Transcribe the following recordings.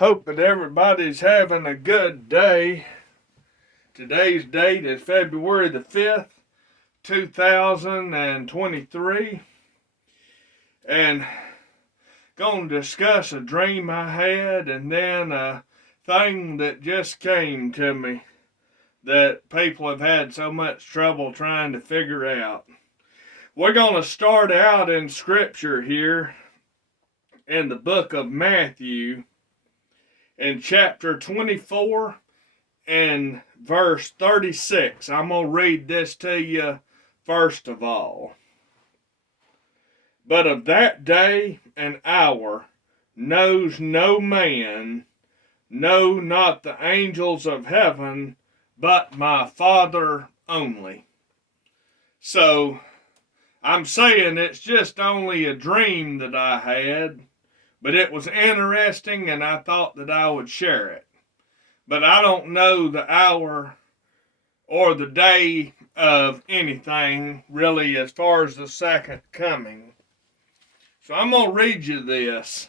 Hope that everybody's having a good day. Today's date is February the 5th, 2023. And going to discuss a dream I had and then a thing that just came to me that people have had so much trouble trying to figure out. We're going to start out in Scripture here in the book of Matthew in chapter 24 and verse 36. I'm going to read this to you first of all. But of that day and hour knows no man, no, not the angels of heaven, but my Father only. So, I'm saying it's just only a dream that I had, but it was interesting and I thought that I would share it. But I don't know the hour or the day of anything really as far as the second coming. So I'm going to read you this.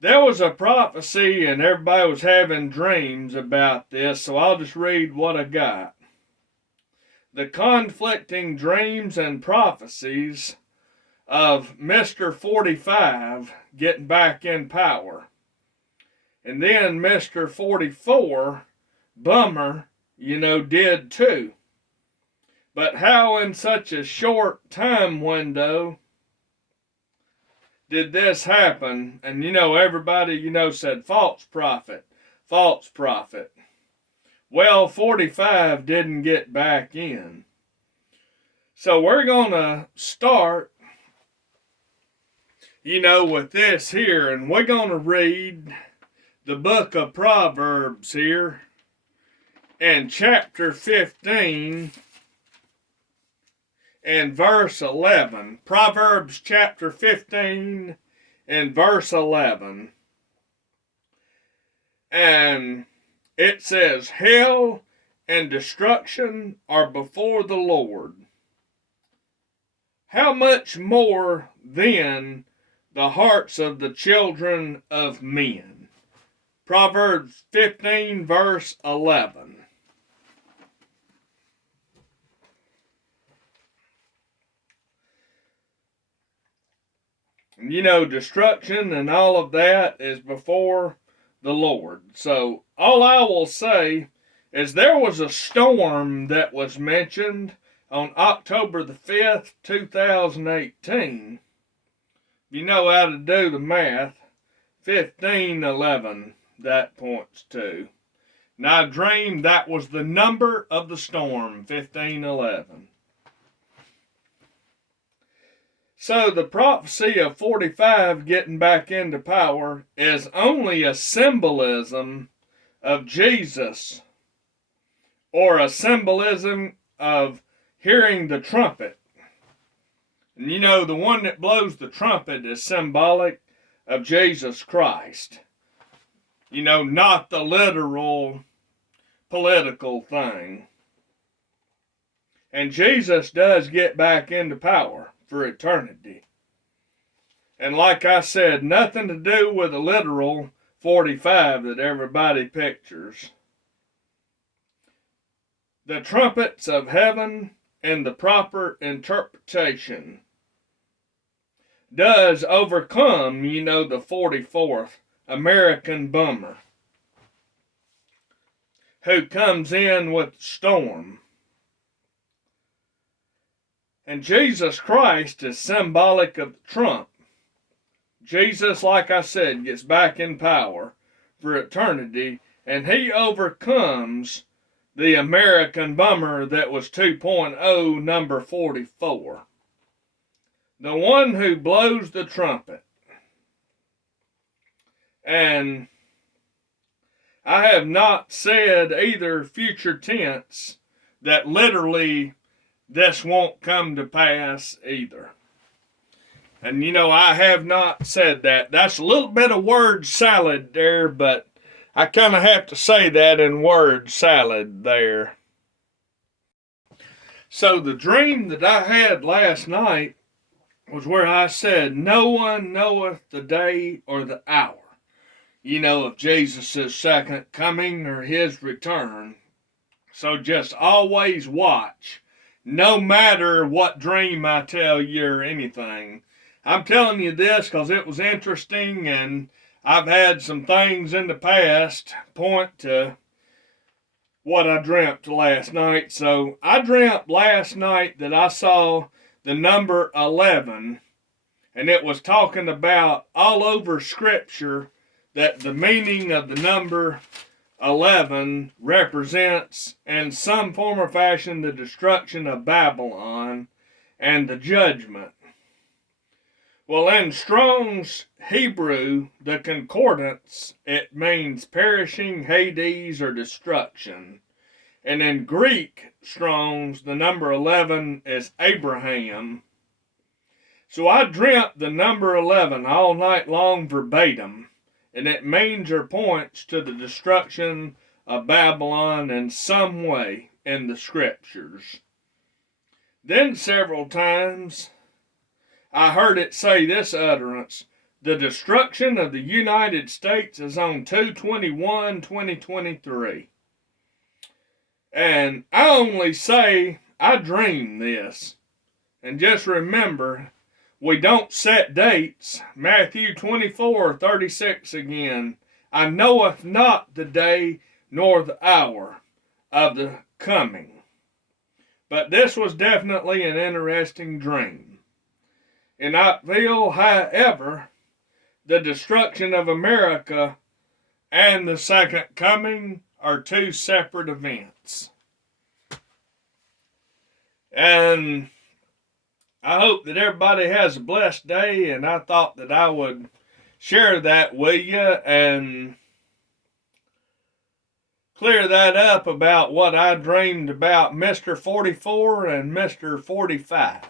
There was a prophecy and everybody was having dreams about this, so I'll just read what I got. The conflicting dreams and prophecies of Mr. 45 getting back in power. And then Mr. 44, bummer, did too. But how in such a short time window did this happen? And everybody, said false prophet, false prophet. Well, 45 didn't get back in. So we're going to start, with this here. And we're going to read the book of Proverbs here in chapter 15 and verse 11. Proverbs chapter 15 and verse 11. And it says, hell and destruction are before the Lord. How much more then the hearts of the children of men? Proverbs 15 verse 11. Destruction and all of that is before the Lord. So all I will say is there was a storm that was mentioned on October the 5th, 2018. You know how to do the math. 1511 that points to. And I dreamed that was the number of the storm, 1511. So the prophecy of 45 getting back into power is only a symbolism of Jesus, or a symbolism of hearing the trumpet. And the one that blows the trumpet is symbolic of Jesus Christ. Not the literal political thing. And Jesus does get back into power for eternity. And like I said, nothing to do with the literal 45 that everybody pictures. The trumpets of heaven and the proper interpretation does overcome, the 44th American bummer who comes in with storm. And Jesus Christ is symbolic of the trump. Jesus, like I said, gets back in power for eternity, and he overcomes the American bummer that was 2.0, number 44. The one who blows the trumpet. And I have not said either future tense that literally this won't come to pass either. And I have not said that. That's a little bit of word salad there, but I kind of have to say that in word salad there. So the dream that I had last night was where I said, no one knoweth the day or the hour, of Jesus' second coming or his return. So just always watch, no matter what dream I tell you or anything. I'm telling you this because it was interesting, and I've had some things in the past point to what I dreamt last night. So I dreamt last night that I saw the number 11, and it was talking about all over Scripture that the meaning of the number 11 represents, in some form or fashion, the destruction of Babylon and the judgment. Well, in Strong's Hebrew, the concordance, it means perishing, Hades, or destruction. And in Greek Strong's, the number 11 is Abraham. So I dreamt the number 11 all night long verbatim, and it means or points to the destruction of Babylon in some way in the Scriptures. Then several times I heard it say this utterance: the destruction of the United States is on 2/21/2023. And I only say I dreamed this. And just remember, we don't set dates. Matthew 24:36 again. I knoweth not the day nor the hour of the coming. But this was definitely an interesting dream. And I feel, however, the destruction of America and the second coming are two separate events. And I hope that everybody has a blessed day, and I thought that I would share that with you and clear that up about what I dreamed about Mr. 44 and Mr. 45.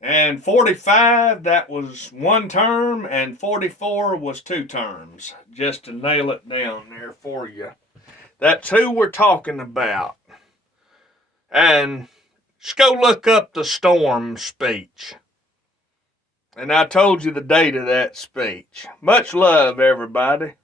And 45, that was one term, and 44 was two terms, just to nail it down there for you. That's who we're talking about. And just go look up the St0rm Speech. And I told you the date of that speech. Much love, everybody.